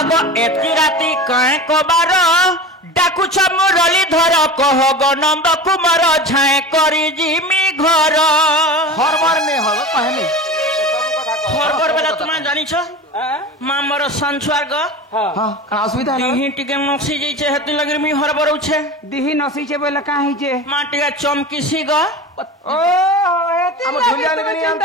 आगो एती राती काहे कबार डाकुछ मुरली धर कह गनंद कुमार झाए करी जिमी घर हरबर ने हो कहनी हरबर बेला तुम जानी छ मामर संस्वार ग हां का असुविधा है दिही टिके नसी जइछे हेति लगि मी हरबर उछे दिही नसी छे बोले का हिचे मा टिके चमकीसी ग ओ हेति हम झुलिया ने नहीं अंत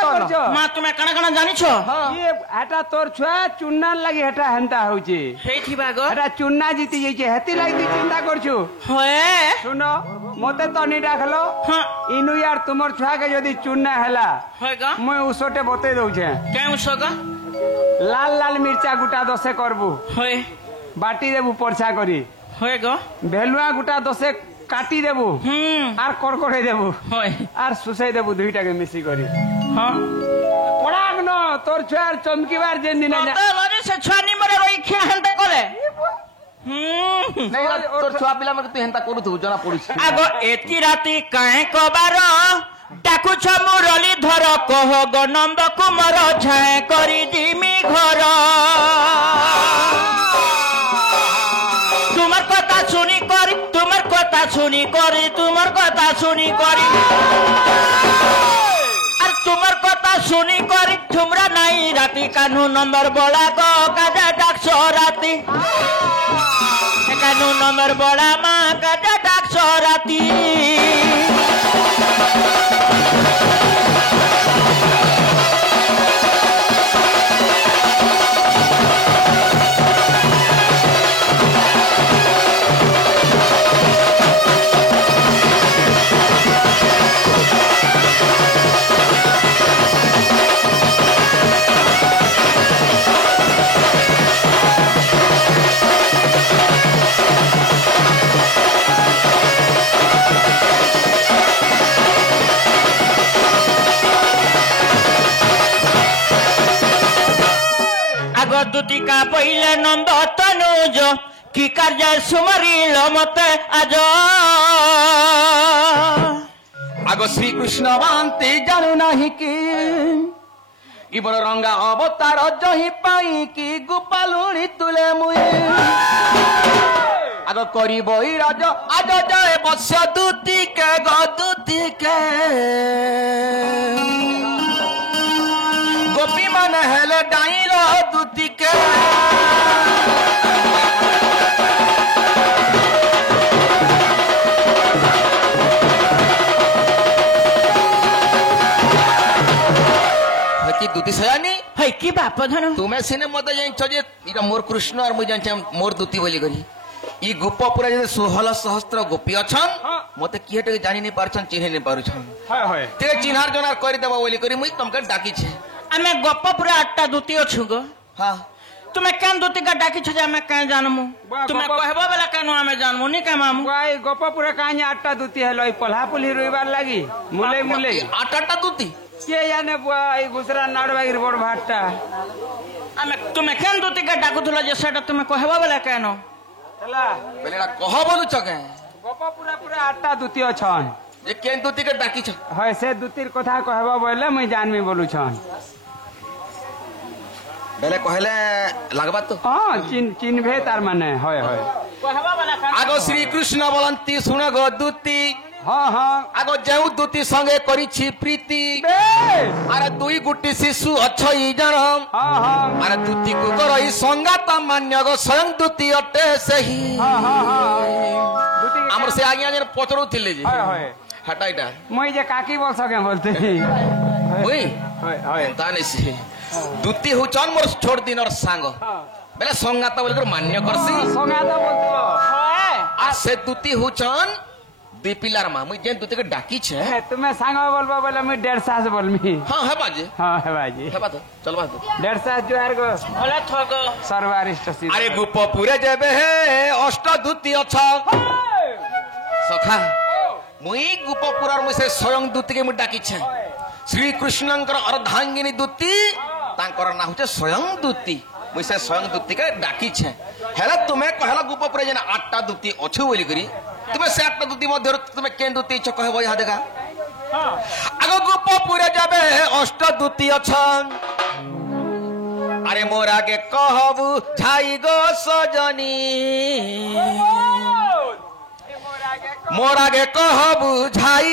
मा तुमे कणा कणा जानी छ ये हटा तोर छुआ चुन्ना लागि हटा हंता होउची हेथि बा ग हटा चुन्ना जीती जइछे हेति लागि तू चिंता करछु होए सुनो मते तो नि डाखलो हां इनु यार तुमर छुआ के जदी चुन्ना हैला होय ग मैं उसोटे बते दउ छे के उसो ग लाल लाल मिर्चा गुटा 10 करबू होय बाटी देबू परछा करी होय ग भेलुआ गुटा 10 काटी देबू आर करकड़े देबू होय आर सुसई देबू दुईटा के मिसी करी हां पड़ाग न तोर छुआर चमकीबार जेन दिन जा तो लरे से छानी मरे रोई खिया हंता करे नहीं तोर छुआ पिला में तू हेंता करू तू जना पड़ुछ आगो एती राती काहे कबार डाकुछ मुरली धर कह गनंद कुमार झाए करी जिमी घर तुमर कथा सुनी करी तुमर कथा सुनी करी तुमर कथा सुनी करी আর তোমার কথা শুনি করি তোমরা নাই রাতি কানু নম্বর বড়া গো কাজা ডাকছো রাতি কানু নম্বর বড়া মা কাজা ডাকছো রাতি दुतिका पहिले नंद तनुज की कार्य सुमरिल मते आज आगो श्री कृष्ण बांते जानू नहीं कि इबर रंगा अवतार जही पाई कि गोपालुनी तुले मुई आगो करी बई राज आज जाए बस्य दूती के गदूती के गोपी मन हेले डाइल दूती के दूती सयानी है की बाप धन तुम्हें सिने मत जान जे इरा मोर कृष्ण और मुई जान मोर दूती बोली करी ई गोपपुरा जे 16 सहस्त्र गोपी अछन मते किए टे जानि नै पारछन चिन्हे नै पारछन हाय हाय ते चिन्हार जनार करि देबा बोली करी मुई तुमके डाकी छे हमें गोपपुरा 8टा दूती अछु गो हां तुम्हें केन दूती का डाकी छ हमें काहे जानमु तुम्हें कहबो वाला केन हमें जानमु नि का मामू वाई गोपपुरा काहे 8टा दूती हेलो पल्हा पुली रोइबार लागी मुले मुले 8टा दूती के जाने बुआ ई गुजरा नाडबागिर बड़ भाटटा हमें तुम्हें केन दूती का डाकुथला जे सेटा तुम्हें कहबो वाला केन हला पहलेला कह बोलु छके गोपपुरा पूरा 8टा दूती अछन जे केन दूती के डाकी छ है से दूतीर कथा कहबो बोले मैं जानमी बोलु छन बेले कहले लागबा तो हां चिन्हबे तार माने होय होय कहबो वाला केन आगो श्री कृष्ण बोलंती सुन गो दूती हां हां आगो जेउ दूती संगे करी छी प्रीति अरे दुई गुटी शिशु अछई जनम हां हां अरे दूती को करई संगात मान्य गो स्वयं दूती अटे सही हां हां हां दूती हमर से आगे जन पचरो थिले जी होय होय हटाइटा मैं जे काकी बोल सके बोलते ओई होय होय ताने से दूती हो चन मोर छोड़ दिन और सांग बेले संगात बोल कर मान्य करसी संगात बोलतो होय आ से दूती हो चन दुई पिलार मा मुई जे दूती के डाकी छे तुम्हें सांग बोलबा बोले मैं 150 बोलमी हां है बाजे हां है बाजी है बात चल बात 150 जो हर गो भले थगो सर्वारिष्ट सी अरे गोपपुरे जेबे हे अष्ट दूती अछ सखा मुई गोपपुरार मुई से स्वयं दूती के मुई डाकी छे श्री कृष्णंकर अर्धांगिनी दूती तांकर ना होचे स्वयं दूती मुई से स्वयं दूती के डाकी छे हेला तुम्हें कहला गोपपुरे जेना 8टा दूती अछु बोली करी तुम्हें से 8टा दूती मध्य तुम्हें केन दूती छ कहबो यहा देखा आगो गोपपुरे जाबे अष्ट दूती अछन আরে মোর আগে কহবু ঝাই গো সজনী মোর আগে কহবু ঝাই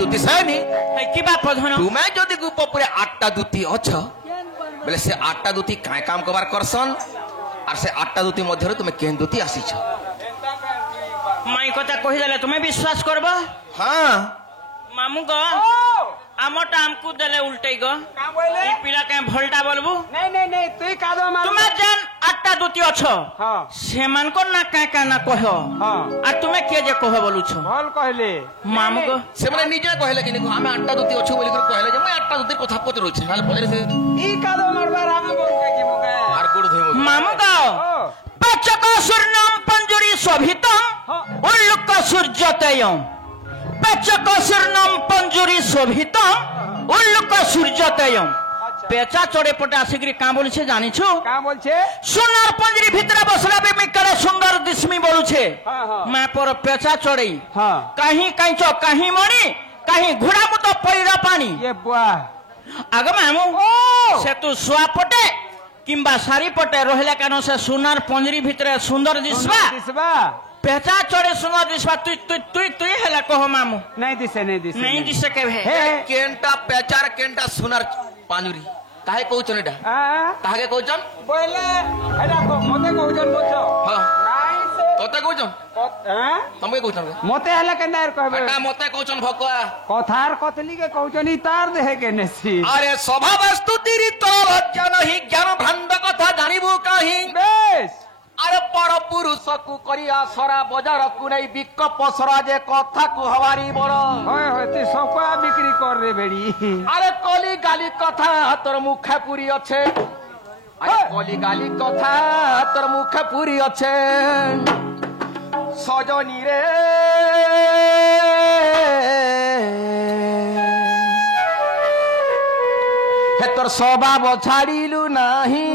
দুতি সানি কিবা প্রধান তুমি যদি গোপপুরে 8টা দুতি অছ বলে সে 8টা দুতি কাই কাম কবার করছন আর সে 8টা দুতি মধ্যে তুমি কেন দুতি আসিছ মাই কথা কহি দেলে তুমি বিশ্বাস করবা হ্যাঁ মামু গো আমটা আমকু দেলে উল্টাই গো का बोले এই পিলা কে ভলটা বলবু नहीं नहीं नहीं तुई कादो मार তুমি জান 8টা দুতি অছ हां সেমান কো না কা কা না কহ हां আর তুমি কে যে কহ বলুছ भल कहले মামু গো সে মানে নিজে কহিলে কি আমি 8টা দুতি অছ বলি করে কহিলে যে মই 8টা দুতির কথা পচরুছি হাল পরে সে ई कादो मारबार आमे बोलके कि मुके আর গুড় ধইব মামু গো ओ পচক সুর্ণম পঞ্জুরি শোভিতম উল্লুক সূর্যতেয়ম পচক সুর্ণম পঞ্জুরি শোভিতম উল্লুক সূর্যতেয়ম পেচা চড়ে পটে আসিকি কাঁ বলছে জানিছু का बोलछे সোনার পঞ্জরি ভিতরে বসলা বে মিকলে সুন্দর দিশমি বলছে हां हां মা পর পেচা চড়েই हां কাহি কাইচ কাহি মণি কাহি ঘোড়া মতো পইরা পানি ये बुआ আগে মামু ओ সে তু শুয়া পটে কিংবা শাড়ি পটে রহিলে কেন সে সোনার পঞ্জরি ভিতরে সুন্দর দিশবা दिसबा পেচা চড়ে সুন্দর দিশবা তুই তুই তুই তুই হেলা কহ মামু नहीं दिसे नहीं दिसे কেবে हे কেনটা পেচার কেনটা সোনার পাঞ্জুরি কাহে কହୁছন এটা आ কাহে কହୁছন बोले एडा को मते कहउछन बोलछो হ্যাঁ नाइ से তোতে কହୁছন हैं তুমি কହୁছন मते हला के नायर कहबे এটা মতে কହୁছন ভকুয়া কথার কতলি के कहउछन ई तार देहे के नेसी আরে স্বভাব স্তুতির তো লজ্জা নহি জ্ঞান ভান্ড কথা জানিবু কাহি बेस আরে পর পুরুষকু করিয়া সরা বজারকু নেই বিক্ক পসরা যে কথা কুহবারি বড় होय होय ती सबका बिक्री कर रे बेड़ी আরে কলি গালি কথা তোর মুখে পুরি আছে আরে কলি গালি কথা তোর মুখে পুরি আছে সজনী রে হে তোর স্বভাব ছাড়িলু নাহি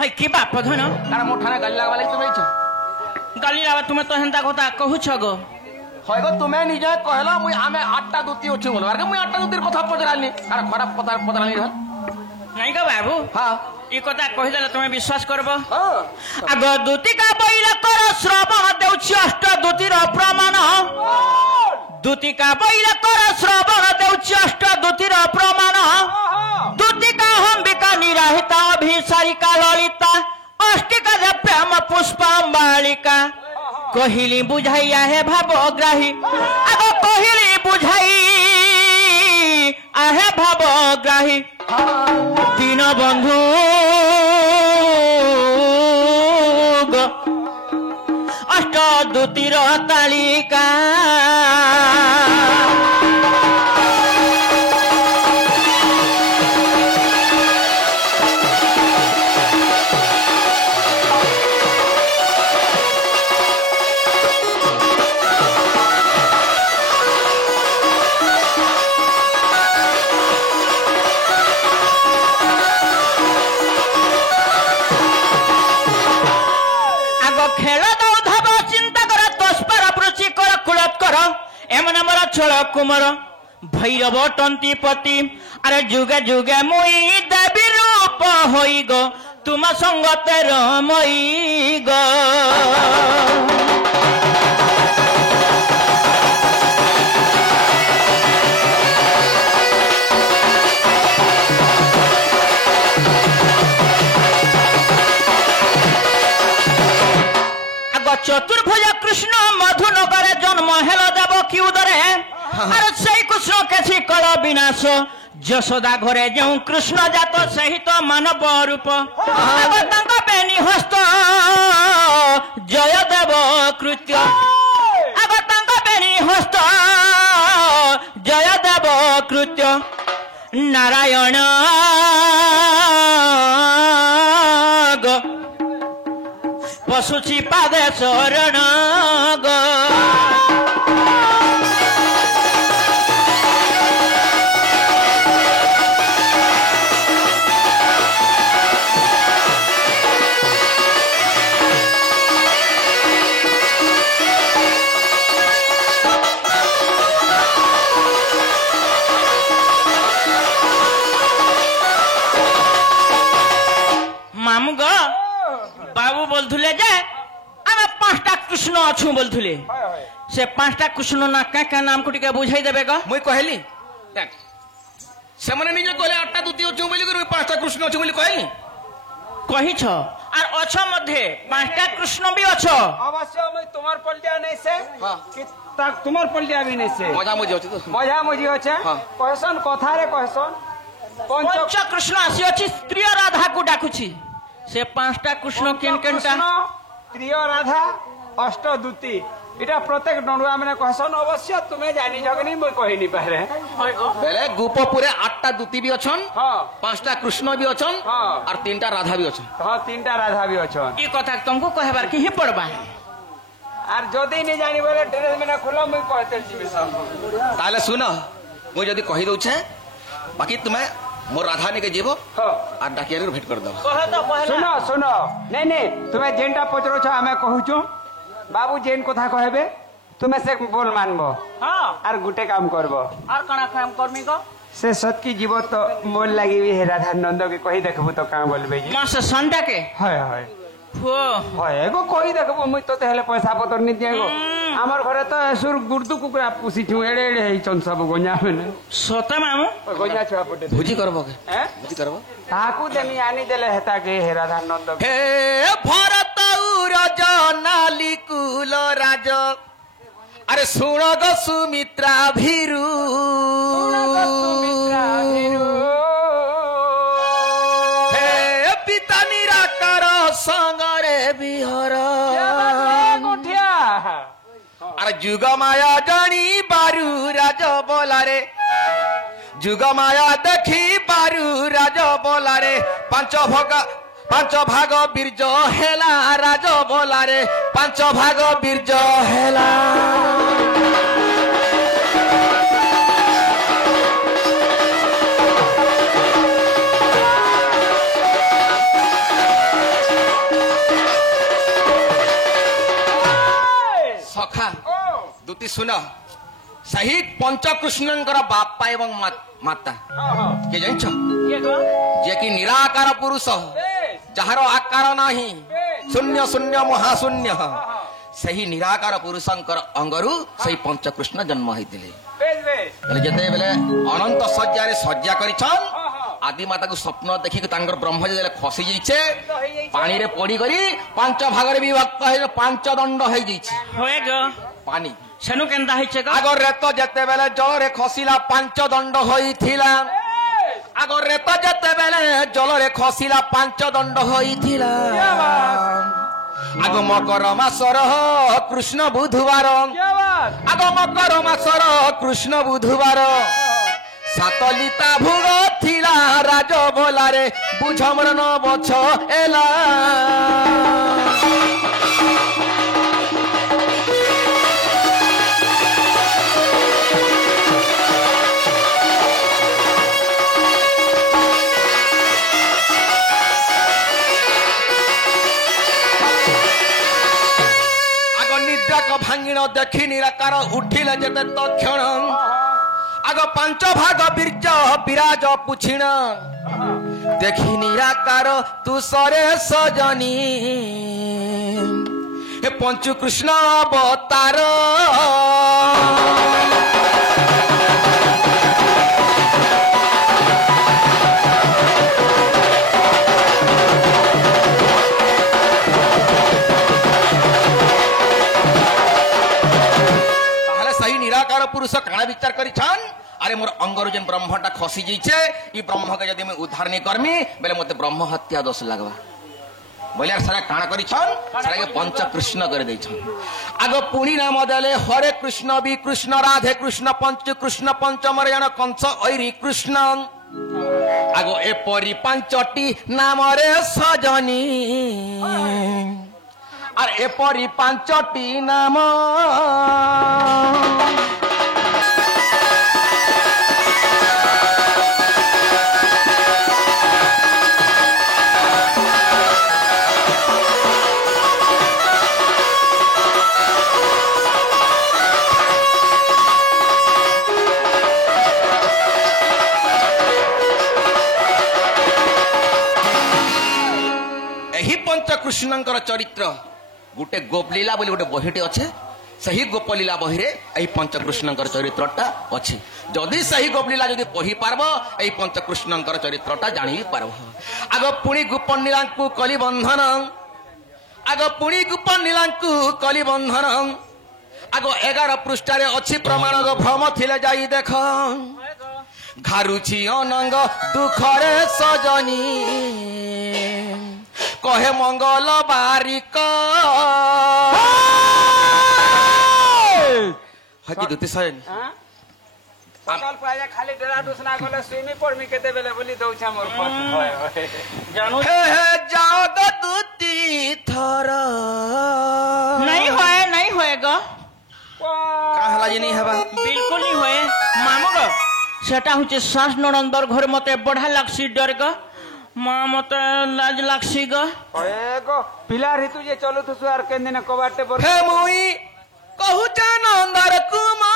হাই কিবা প্রধান তার মোঠানে গালি লাগবা লাগি তুমি ইচ্ছ গালি আবার তুমি তো হেন্তা কথা কহুছ গো হয় গো তুমি নিজে কহলা মুই আমি 8টা দুতি অছু বল আর মুই 8টা দুতির কথা পচরালি আর খারাপ কথা পচরালি হল নাই গো বাবু হ্যাঁ এই কথা কহি দেলে তুমি বিশ্বাস করব হ্যাঁ আগ দুতিকা বইলা কর শ্রবণ দেউছি অষ্ট দুতির প্রমাণ দুতিকা বইলা কর শ্রবণ দেউছি অষ্ট দুতির প্রমাণ দুতিকা হম্বিকা নিরাহিতা অভিসারিকা ললিতা অষ্টিকা যে প্রেম পুষ্পাম্বালিকা কহিলি বুঝাইয়া হে ভাবগ্রাহী আগ কহিলি বুঝাই আহে ভাবগ্রাহী দীন বন্ধু অষ্ট দুতির তালিকা খেল দাও ধাব চিন্তা কর তস্পর প্রচি কর কুলত কর এমন আমার ছল কুমর ভৈরব তন্তিপতি আরে যুগে যুগে মুই দেবী রূপ হই গো তুম সঙ্গতে রমই গো চতুর্ভুজ কৃষ্ণ মধুনগরে জন্ম হেল দেব কি উদরে আর সেই কৃষ্ণ কেছি কল বিনাশ ଯଶୋଦା ଘରେ ଯେଉଁ କୃଷ୍ଣ ଜାତ ସହିତ ମାନବ ରୂପ ତାଙ୍କ ବେନି ହସ୍ତ ଜୟଦେବ କୃତ୍ୟ ତାଙ୍କ ବେନି ହସ୍ତ ଜୟଦେବ କୃତ୍ୟ ନାରାୟଣ ପଶୁଛି ପାଦେ ଶରଣ ମାମୁଁ ଗ ବାବୁ ବୋଲୁଥିଲେ ଯେ ଆମେ 5ଟା କୃଷ୍ଣ ଅଛୁ ବୋଲୁଥିଲେ ସେ 5ଟା କୃଷ୍ଣ ନା କାଁ ନାମକୁ ଟିକେ ବୁଝାଇ ଦେବେ ଗ ମୁଇଁ କହିଲି ସେମାନେ ନିଜେ କହିଲେ 8ଟା ଦୂତି ଅଛୁ ବୋଲି 5ଟା କୃଷ୍ଣ ଅଛୁ ବୋଲି କହିଲି କହିଛ আর অছ মধ্যে 5টা কৃষ্ণ বি অছ অবশ্য আমি তোমার পল্লিয়া নেই সে হ্যাঁ। কি তাক তোমার পল্লিয়া বি নেই সে মজামজি ଅଛି ତ মজামজি আছে হ্যাঁ। কহসন কথারে কহসন পঞ্চ পঞ্চ কৃষ্ণ আসি অছি স্ত্রী রাধাকু ডাকুছি সে 5টা কৃষ্ণ কেন কেনটা কৃষ্ণ প্রিয় রাধা অষ্টদূতি এটা প্রত্যেক নড়ুয়া মানে কহসন অবশ্য তুমি জানি জগনি মই কহিনি পারে বেলে গোপপুরে 8টা দূতি বি অছন হ্যাঁ 5টা কৃষ্ণ বি অছন হ্যাঁ। আর 3টা রাধা বি অছন হ্যাঁ 3টা রাধা বি অছন এই কথা তোমাকে কহবার কি হি পড়বা আর যদি নি জানি বলে ড্রেস মানে খুলো মই কহতে জিবি সব তাহলে শুন মুই যদি কহি দউছে বাকি তুমি মোর রাধা নিকে যাব হ্যাঁ আর ডাকিয়ারে ভেট করে দাও কহ তো পহলা শুনো শুনো নেই নেই তুমি যেনটা পচরছ আমি কহুছু বাবু যেন কথা কহবে তুমি সে বল মানব হ্যাঁ আর গুটে কাম করব আর কোনা কাম করমি গো সে সতকি জীব তো মোল লাগিবি হে রাধানন্দ কে কহি দেখবু তো কাম বলবে জি মাস সন্ডাকে হয় হয় ফো হয় এগো কহি দেখবু মুই তো হেলে পয়সা পতর নি দিয়েগো আমার ঘরে তো এসুর গুর্দু কুকুরা পুষিছু এড়ে এড়ে হেইছন সব গঞ্জা মানে সত মামু গঞ্জা ছুয়া পটে ভুজি করব কে হ্যাঁ ভুজি করব তাহাকু দেমি আনি দেলে হেতা কে হে রাধানন্দ হে ভরত রজ নালি কুল রাজ আরে শুণ গো সুমিত্রা ভীরু হে পিতা নিরাকার সঙ্গরে বিহর গুঠিয়া আর যুগ মায়া জানি বারু রাজ বলারে যুগ মায়া দেখি বারু রাজ বলারে ପାଞ୍ଚ ଭାଗ ବୀର୍ଜ ହେଲା ରାଜ ବଲାରେ 5 ଭାଗ ବୀର୍ଜ ହେଲା ସଖା ଦୁତି ଶୁଣ ସେହି ପଞ୍ଚକୃଷ୍ଣଙ୍କର ବାପା ଏବଂ ମାତା କିଏ ଜାଣିଛ কে গো ଯେ କି ନିରାକାର ପୁରୁଷ ଯାହାର ଆକାର ନାହିଁ ଶୂନ୍ୟ ଶୂନ୍ୟ ମହାଶୂନ୍ୟ ସେହି ନିରାକାର ପୁରୁଷଙ୍କର ଅଙ୍ଗରୁ ସେହି ପଞ୍ଚକୃଷ୍ଣ ଜନ୍ମ ହେଇଥିଲେ বেশ বেশ ଯେତେବେଳେ ଅନନ୍ତ ଶଯ୍ୟାରେ ଶଯ୍ୟା କରିଛନ୍ ଆଦି ମାତାକୁ ସ୍ୱପ୍ନ ଦେଖିକି ତାଙ୍କର ବ୍ରହ୍ମ ଯେତେବେଳେ ଖସି ଯାଇଛେ ପାଣିରେ ପଡିକରି 5 ଭାଗରେ ବିଭକ୍ତ ହେଇ 5 ଦଣ୍ଡ ହେଇଯାଇଛି হয়ে গো ପାଣି সেনু কেনটা হইছে গো আগরে তো যেতেবেলে জলরে খসিলা 5 দণ্ড হইছিলা আগরে তো যেতেবেলে জলরে খসিলা 5 দণ্ড হইছিলা আগ মকর মাসর কৃষ্ণ বুধবার আগ মকর মাসর কৃষ্ণ বুধবার সাতলিতা ভোগ থিলা রাজ বলারে বুঝমরণ বছ এলা ভাঙিণ দেখি নিরাকার উঠিলে যেতে তক্ষণ আগ 5 ভাগ বীর্য বিরাজ পুছিণ দেখি নিরাকার তুষরে সজনী হে পঞ্চু কৃষ্ণ অবতার পুরুষ কাଣା বিচার করিছন আরে মোর অঙ্গরু যেন ব্রহ্মটা খসি যাইছে ই ব্রহ্মকে যদি আমি উদ্ধার নি করমি বেলে মতে ব্রহ্ম হত্যা দোষ লাগবা বলে আর সারা কাଣା করিছন সারাকে পঞ্চকৃষ্ণ করে দিয়েছন আগ পুনি নাম দেলে হরে কৃষ্ণ বি কৃষ্ণ রাধে কৃষ্ণ পঞ্চ কৃষ্ণ পঞ্চমরে জন কংস ঐরি কৃষ্ণ আগ এপরি পাঁচটি নামরে সজনী আর এপরি পাঁচটি নাম কৃষ্ণঙ্কর চরিত্র গোটে গোপলীলা বলে গোটে বহিটি আছে সেই গোপলীলা বহিরে এই পঞ্চকৃষ্ণঙ্কর চরিত্রটা আছে যদি সেই গোপলীলা যদি পঢ়ি পারব এই পঞ্চকৃষ্ণঙ্কর চরিত্রটা জানি পারব আগ পুଣି গোপন নীলাঙ্কু কলি বন্ধন আগ পুଣି গোপন নীলাঙ্কু কলি বন্ধন আগ 11 পৃষ্ঠারে ଅଛି প্রমাণ ভ্রম থিলে যাই দেখ ঘারুছি অনঙ্গ দুঃখরে সজনী কহে মঙ্গল বারিক হকি দুতি সয়নি সকাল প্রায় খালি ডেরা দুসনা গলে সুইমি পড়মি কেতে বেলে বলি দউছা মোর জানো হে হে যাও গো দুতি থর नहीं होए गो কাহলা জিনি হেবা बिल्कुल नहीं होए मामो गो सेटा हुचे सास ननंदर घर मते बढ़ा लागसी डर गो मां मते लाज लागसी गो गो पिला ऋतु जे चलु थु सुआर केन दिन कबाटे बर হে মুই কহু জানন্দর কুমার